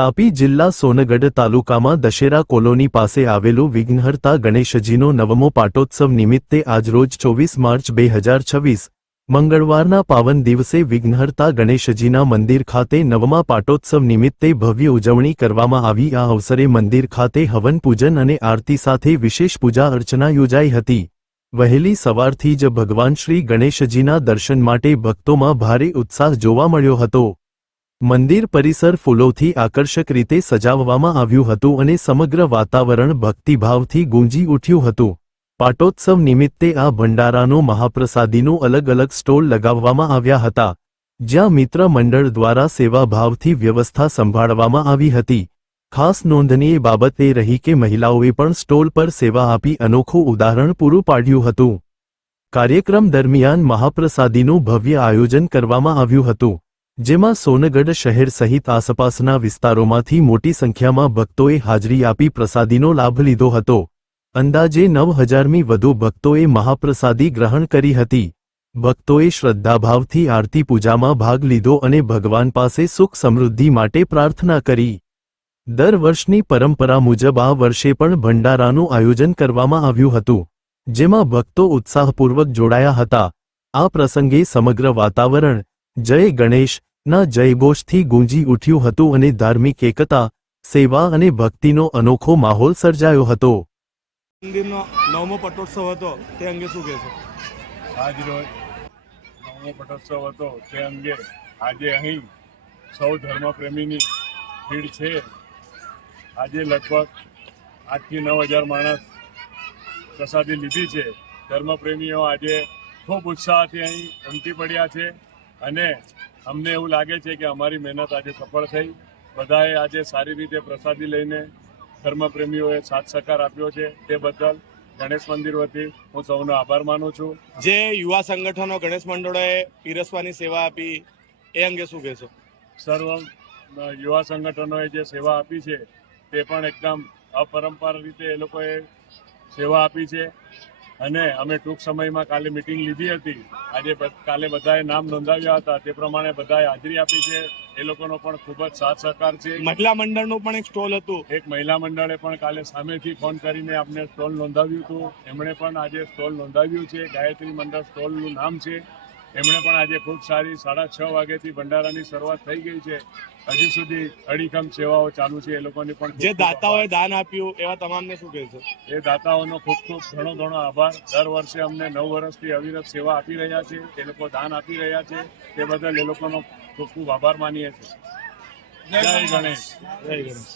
તાપી જિલ્લા સોનગઢ તાલુકામાં દશેરા કોલોની પાસે આવેલું વિઘ્નહર્તા ગણેશજીનો નવમો પાટોત્સવ નિમિત્તે આજરોજ 24 માર્ચ 2026 મંગળવારના પાવન દિવસે વિઘ્નહર્તા ગણેશજીના મંદિર ખાતે નવમા પાટોત્સવ નિમિત્તે ભવ્ય ઉજવણી કરવામાં આવી। આ અવસરે મંદિર ખાતે હવન પૂજન અને આરતી સાથે વિશેષ પૂજા અર્ચના યોજાઈ હતી। વહેલી સવારથી જ ભગવાન શ્રી ગણેશજીના દર્શન માટે ભક્તોમાં ભારે ઉત્સાહ જોવા મળ્યો હતો। મંદિર પરિસર ફૂલોથી આકર્ષક રીતે સજાવવામાં આવ્યું હતું અને સમગ્ર વાતાવરણ ભક્તિભાવથી ગૂંજી ઉઠ્યું હતું। પાટોત્સવ નિમિત્તે આ ભંડારાનો મહાપ્રસાદીનું અલગ અલગ સ્ટોલ લગાવવામાં આવ્યા હતા, જ્યાં મિત્ર મંડળ દ્વારા સેવાભાવથી વ્યવસ્થા સંભાળવામાં આવી હતી। ખાસ નોંધનીય બાબત એ રહી કે મહિલાઓએ પણ સ્ટોલ પર સેવા આપી અનોખું ઉદાહરણ પૂરું પાડ્યું હતું। કાર્યક્રમ દરમિયાન મહાપ્રસાદીનું ભવ્ય આયોજન કરવામાં આવ્યું હતું, જેમાં સોનગઢ શહેર સહિત આસપાસના વિસ્તારોમાંથી મોટી સંખ્યામાં ભક્તોએ હાજરી આપી પ્રસાદીનો લાભ લીધો હતો। અંદાજે 9000મી વધુ ભક્તોએ મહાપ્રસાદી ગ્રહણ કરી હતી। ભક્તોએ શ્રદ્ધાભાવથી આરતી પૂજામાં ભાગ લીધો અને ભગવાન પાસે સુખ સમૃદ્ધિ માટે પ્રાર્થના કરી। દર વર્ષની પરંપરા મુજબ આ વર્ષે પણ ભંડારાનું આયોજન કરવામાં આવ્યું હતું, જેમાં ભક્તો ઉત્સાહપૂર્વક જોડાયા હતા। આ પ્રસંગે સમગ્ર વાતાવરણ જય ગણેશ ના જયઘોષથી ગૂંજી ઉઠ્યું હતું અને ધાર્મિક એકતા, સેવા અને ભક્તિનો અનોખો માહોલ સર્જાયો હતો। મંદિરનો નવમો પટોત્સવ હતો તે અંગે શું કહેશો? આજ રોજ નવમો પટોત્સવ હતો તે અંગે આજે અહીં સૌ ધર્મપ્રેમીની ભીડ છે। આજે લગભગ 8 થી 9000 માણસ પ્રસાદી લીધી છે। ધર્મપ્રેમીઓ આજે ખૂબ ઉત્સાહથી અહીં ઉમટી પડ્યા છે અને અમને એવું લાગે છે કે અમારી મહેનત આજે સફળ થઈ। બધાએ આજે સારી રીતે પ્રસાદી લઈને ધર્મપ્રેમીઓએ સાથ સહકાર આપ્યો છે, તે બદલ ગણેશ મંદિર વતી હું સૌનો આભાર માનું છું। જે યુવા સંગઠનો ગણેશ મંડળોએ પીરસવાની સેવા આપી એ અંગે શું કહેશો? સર્વ યુવા સંગઠનોએ જે સેવા આપી છે તે પણ એકદમ અપરંપરાગત રીતે એ લોકોએ સેવા આપી છે અને અમે ટૂંક સમયમાં કાલે મિટિંગ લીધી હતી। આજે કાલે બધાએ નામ નોંધાવ્યા હતા, તે પ્રમાણે બધાએ હાજરી આપી છે। એ લોકોનો પણ ખૂબ જ સાથ સહકાર છે। મહિલા મંડળનું પણ એક સ્ટોલ હતું, એક મહિલા મંડળે પણ કાલે સામેથી ફોન કરીને અમને સ્ટોલ નોંધાવ્યું હતું, એમણે પણ આજે સ્ટોલ નોંધાવ્યું છે। ગાયત્રી મંડળ સ્ટોલનું નામ છે। એમણે પણ આજે ખૂબ સારી 6:30 વાગ્યાથી ભંડારાની શરૂઆત થઈ ગઈ છે। હજી સુધી અડીખમ સેવાઓ ચાલુ છે। એ લોકોની પણ જે દાતાઓએ દાન આપ્યું એવા તમામને શું કહેશો? એ દાતાઓનો ખૂબ ઘણો આભાર। દર વર્ષે અમને 9 વર્ષથી અવિરત સેવા આપી રહ્યા છે, એ લોકો દાન આપી રહ્યા છે, તે બદલ એ લોકોનો ખૂબ આભાર માનીએ છીએ। જય ગણેશ। જય ગણેશ।